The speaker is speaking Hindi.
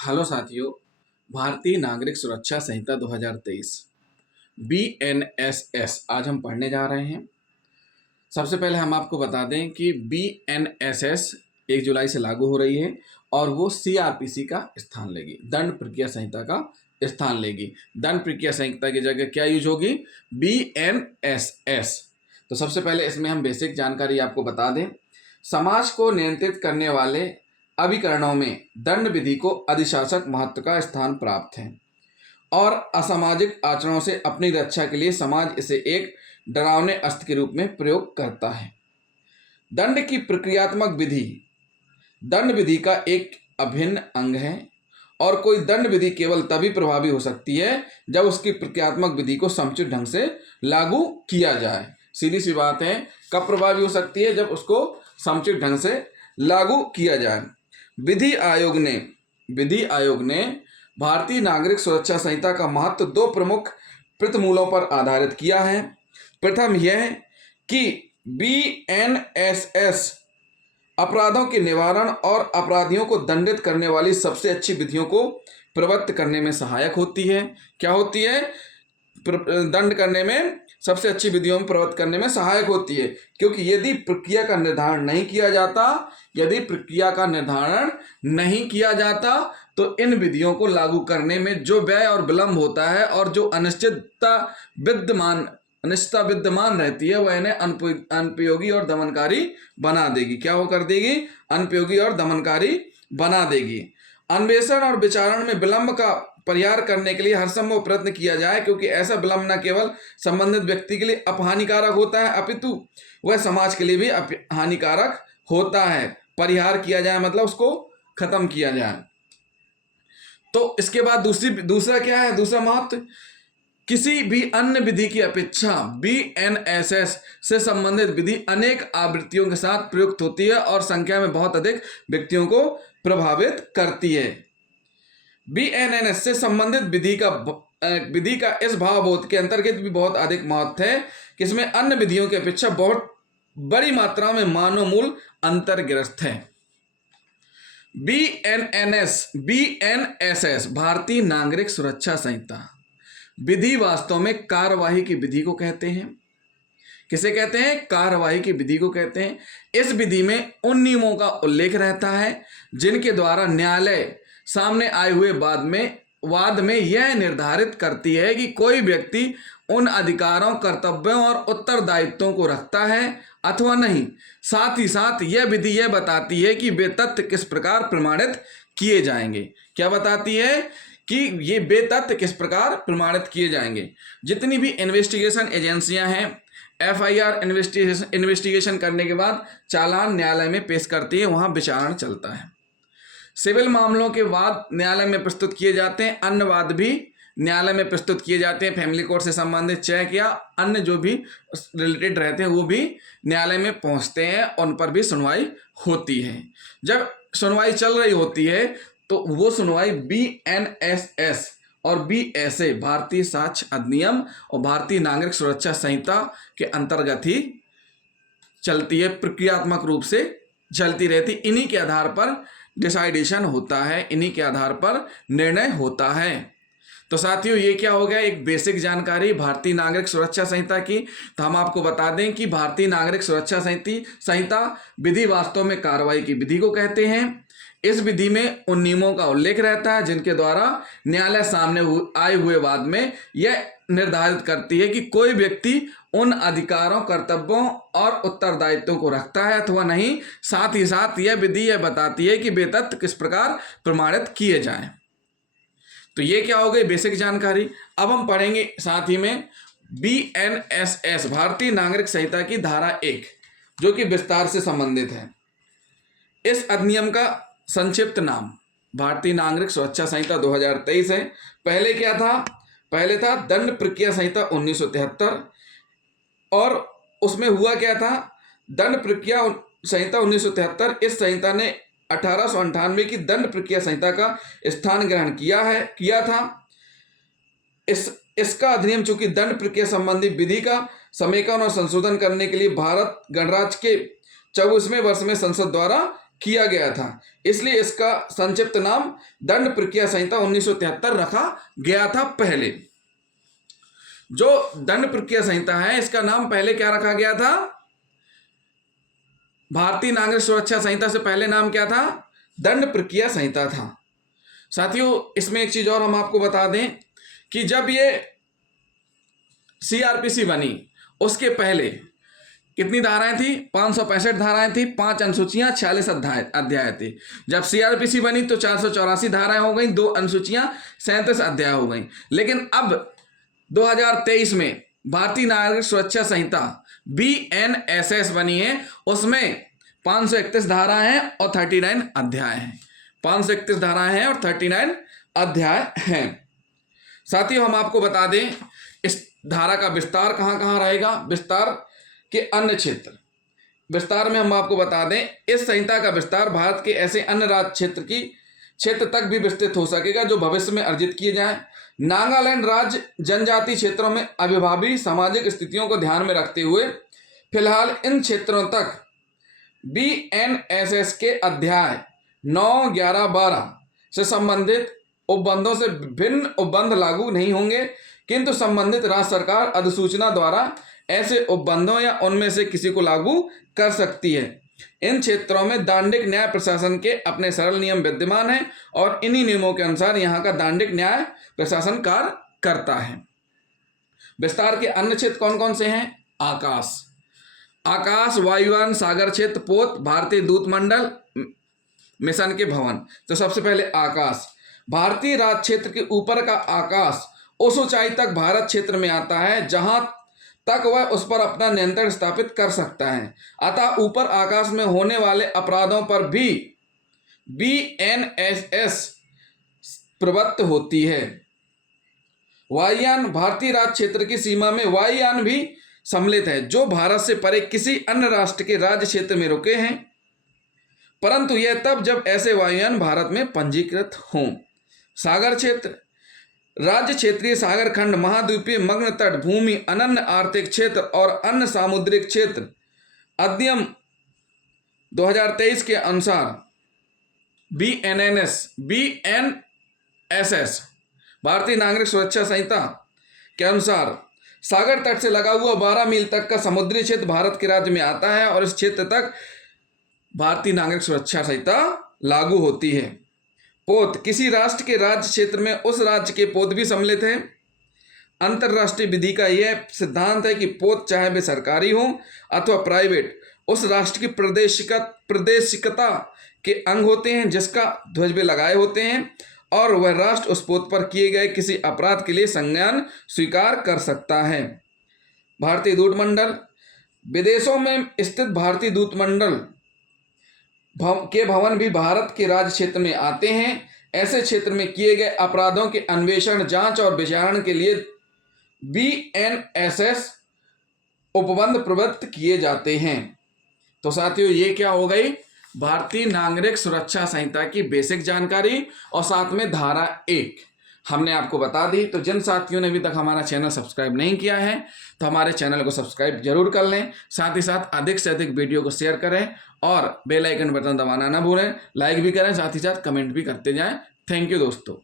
हेलो साथियों। भारतीय नागरिक सुरक्षा संहिता 2023 BNSS आज हम पढ़ने जा रहे हैं। सबसे पहले हम आपको बता दें कि BNSS 1 जुलाई से लागू हो रही है और वो CRPC का स्थान लेगी, दंड प्रक्रिया संहिता का स्थान लेगी। दंड प्रक्रिया संहिता की जगह क्या यूज होगी? BNSS। तो सबसे पहले इसमें हम बेसिक जानकारी आपको बता दें। समाज को नियंत्रित करने वाले अभिकरणों में दंड विधि को अधिशासक महत्व का स्थान प्राप्त है और असामाजिक आचरणों से अपनी रक्षा के लिए समाज इसे एक डरावने अस्त्र के रूप में प्रयोग करता है। दंड की प्रक्रियात्मक विधि दंड विधि का एक अभिन्न अंग है और कोई दंड विधि केवल तभी प्रभावी हो सकती है जब उसकी प्रक्रियात्मक विधि को समुचित ढंग से लागू किया जाए। सीधी सी बात है, कब प्रभावी हो सकती है? जब उसको समुचित ढंग से लागू किया जाए। विधि आयोग ने भारतीय नागरिक सुरक्षा संहिता का महत्व दो प्रमुख प्रतिमूलों पर आधारित किया है। प्रथम यह कि BNSS अपराधों के निवारण और अपराधियों को दंडित करने वाली सबसे अच्छी विधियों को प्रवृत्त करने में सहायक होती है। क्या होती है? दंड करने में सबसे अच्छी विधियों में प्रवृत्त करने में सहायक होती है, क्योंकि यदि प्रक्रिया का निर्धारण नहीं किया जाता तो इन विधियों को लागू करने में जो व्यय और विलंब होता है और जो अनिश्चितता विद्यमान रहती है वह इन्हें अनुपयोगी और दमनकारी बना देगी। क्या वो कर देगी? अनुपयोगी और दमनकारी बना देगी। अन्वेषण और विचारण में विलंब का परिहार करने के लिए हर संभव प्रयत्न किया जाए, क्योंकि ऐसा विलंब न केवल संबंधित व्यक्ति के लिए अपहानिकारक होता है अपितु वह समाज के लिए भी हानिकारक होता है। परिहार किया जाए मतलब उसको खत्म किया जाए। तो इसके बाद दूसरा क्या है? दूसरा महत्व, किसी भी अन्य विधि की अपेक्षा BNSS से संबंधित विधि अनेक आवृत्तियों के साथ प्रयुक्त होती है और संख्या में बहुत अधिक व्यक्तियों को प्रभावित करती है। BNSS से संबंधित विधि का इस भावबोध के अंतर्गत भी बहुत अधिक महत्व है कि इसमें अन्य विधियों की अपेक्षा बहुत बड़ी मात्रा में मानव मूल अंतर्ग्रस्त है। BNSS भारतीय नागरिक सुरक्षा संहिता विधि वास्तव में कार्यवाही की विधि को कहते हैं। किसे कहते हैं? कार्यवाही की विधि को कहते हैं। इस विधि में उन नियमों का उल्लेख रहता है जिनके द्वारा न्यायालय सामने आए हुए वाद में यह निर्धारित करती है कि कोई व्यक्ति उन अधिकारों, कर्तव्यों और उत्तरदायित्वों को रखता है अथवा नहीं। साथ ही साथ यह विधि यह बताती है कि वे तथ्य किस प्रकार प्रमाणित किए जाएंगे। क्या बताती है? कि ये वे तथ्य किस प्रकार प्रमाणित किए जाएंगे। जितनी भी इन्वेस्टिगेशन एजेंसियां हैं, FIR इन्वेस्टिगेशन करने के बाद चालान न्यायालय में पेश करती है, वहां विचारण चलता है। सिविल मामलों के वाद न्यायालय में प्रस्तुत किए जाते हैं, अन्य वाद भी न्यायालय में प्रस्तुत किए जाते हैं। फैमिली कोर्ट से संबंधित चेक या अन्य जो भी रिलेटेड रहते हैं वो भी न्यायालय में पहुंचते हैं, उन पर भी सुनवाई होती है। जब सुनवाई चल रही होती है तो वो सुनवाई BNSS और BSA भारतीय साक्ष्य अधिनियम और भारतीय नागरिक सुरक्षा संहिता के अंतर्गत ही चलती है, प्रक्रियात्मक रूप से चलती रहती। इन्हीं के आधार पर डिसाइडेशन होता है, इन्हीं के आधार पर निर्णय होता है। तो साथियों, ये क्या हो गया? एक बेसिक जानकारी भारतीय नागरिक सुरक्षा संहिता की। तो हम आपको बता दें कि भारतीय नागरिक सुरक्षा संहिता विधि वास्तव में कार्रवाई की विधि को कहते हैं। इस विधि में उन नियमों का उल्लेख रहता है जिनके द्वारा न्यायालय सामने आए हुए वाद में यह निर्धारित करती है कि कोई व्यक्ति उन अधिकारों, कर्तव्यों और उत्तरदायित्वों को रखता है अथवा नहीं। साथ ही साथ यह विधि यह बताती है कि वे तथ्य किस प्रकार प्रमाणित किए जाएं। तो ये क्या हो गई? बेसिक जानकारी। अब हम पढ़ेंगे साथ ही में BNSS भारतीय नागरिक संहिता की धारा 1 जो कि विस्तार से संबंधित है। इस अधिनियम का संक्षिप्त नाम भारतीय नागरिक सुरक्षा संहिता 2023 है। पहले क्या था? पहले था दंड प्रक्रिया संहिता 1973 और उसमें हुआ क्या था? दंड प्रक्रिया संहिता 1973 इस संहिता ने 1898 की दंड प्रक्रिया संहिता का स्थान ग्रहण किया था। इसका अधिनियम चूंकि दंड प्रक्रिया संबंधी विधि का समेकन और संशोधन करने के लिए भारत गणराज्य के 24वें वर्ष में संसद द्वारा किया गया था, इसलिए इसका संक्षिप्त नाम दंड प्रक्रिया संहिता 1973 रखा गया था। पहले जो दंड प्रक्रिया संहिता है इसका नाम पहले क्या रखा गया था? भारतीय नागरिक सुरक्षा संहिता से पहले नाम क्या था? दंड प्रक्रिया संहिता था। साथियों, इसमें एक चीज और हम आपको बता दें कि जब ये सीआरपीसी बनी उसके पहले कितनी धाराएं थी? 565 धाराएं थी, 5 अनुसूचियां, 46 अध्याय थे। जब सीआरपीसी बनी तो 484 धाराएं हो गई, 2 अनुसूचियां, 37 अध्याय हो गई। लेकिन अब 2023 में भारतीय नागरिक सुरक्षा संहिता BNSS बनी है, उसमें 531 धाराएं हैं और 39 अध्याय हैं। 531 धाराएं हैं और 39 अध्याय हैं। साथियों, हम आपको बता दें इस धारा का विस्तार कहाँ कहाँ रहेगा? विस्तार के अन्य क्षेत्र। विस्तार में हम आपको बता दें इस संहिता का विस्तार भारत के ऐसे अन्य राज्य क्षेत्र तक भी विस्तृत हो सकेगा जो भविष्य में अर्जित किए जाएं। नागालैंड राज्य जनजातीय क्षेत्रों में अभिभावी सामाजिक स्थितियों को ध्यान में रखते हुए फिलहाल इन क्षेत्रों तक BNSS के अध्याय 9, 11, 12 से संबंधित उपबंधों से भिन्न उपबंध लागू नहीं होंगे, किंतु संबंधित राज्य सरकार अधिसूचना द्वारा ऐसे उपबंधों या उनमें से किसी को लागू कर सकती है। इन क्षेत्रों में दांडिक न्याय प्रशासन के अपने सरल नियम विद्यमान हैं और इन्हीं नियमों के अनुसार यहाँ का दांडिक न्याय प्रशासन कार्य करता है। विस्तार के अन्य क्षेत्र कौन कौन से हैं? आकाश, वायुयान, सागर क्षेत्र, पोत, भारतीय दूत मंडल, मिशन के भवन। तो सबसे पहले आकाश। भारतीय राज क्षेत्र के ऊपर का आकाश उस ऊंचाई तक भारत क्षेत्र में आता है जहां तक वह उस पर अपना नियंत्रण स्थापित कर सकता है। अतः ऊपर आकाश में होने वाले अपराधों पर भी BNSS प्रवृत्त होती है। वायुयान। भारतीय राज क्षेत्र की सीमा में वायुयान भी सम्मिलित है जो भारत से परे किसी अन्य राष्ट्र के राज्य क्षेत्र में रुके हैं, परंतु यह तब जब ऐसे वायुयान भारत में पंजीकृत हों। सागर क्षेत्र। राज्य क्षेत्रीय सागर खंड, महाद्वीपीय मग्न तट भूमि, अनन्य आर्थिक क्षेत्र और अन्य सामुद्रिक क्षेत्र। अधिनियम 2023 के अनुसार BNSS भारतीय नागरिक सुरक्षा संहिता के अनुसार सागर तट से लगा हुआ 12 मील तक का समुद्री क्षेत्र भारत के राज्य में आता है और इस क्षेत्र तक भारतीय नागरिक सुरक्षा संहिता लागू होती है। पोत। किसी राष्ट्र के राज्य क्षेत्र में उस राज्य के पोत भी सम्मिलित हैं। अंतर्राष्ट्रीय विधि का यह सिद्धांत है कि पोत चाहे वे सरकारी हो अथवा प्राइवेट, उस राष्ट्र की प्रादेशिकता के अंग होते हैं जिसका ध्वज भी लगाए होते हैं और वह राष्ट्र उस पोत पर किए गए किसी अपराध के लिए संज्ञान स्वीकार कर सकता है। भारतीय दूत मंडल। विदेशों में स्थित भारतीय दूत मंडल के भवन भी भारत के राज्य क्षेत्र में आते हैं। ऐसे क्षेत्र में किए गए अपराधों के अन्वेषण, जांच और विचारण के लिए BNSS उपबंध प्रवृत्त किए जाते हैं। तो साथियों, ये क्या हो गई? भारतीय नागरिक सुरक्षा संहिता की बेसिक जानकारी और साथ में धारा 1 हमने आपको बता दी। तो जिन साथियों ने अभी तक हमारा चैनल सब्सक्राइब नहीं किया है तो हमारे चैनल को सब्सक्राइब जरूर कर लें। साथ ही साथ अधिक से अधिक वीडियो को शेयर करें और बेल आइकन बटन दबाना ना भूलें। लाइक भी करें, साथ ही साथ कमेंट भी करते जाएं। थैंक यू दोस्तों।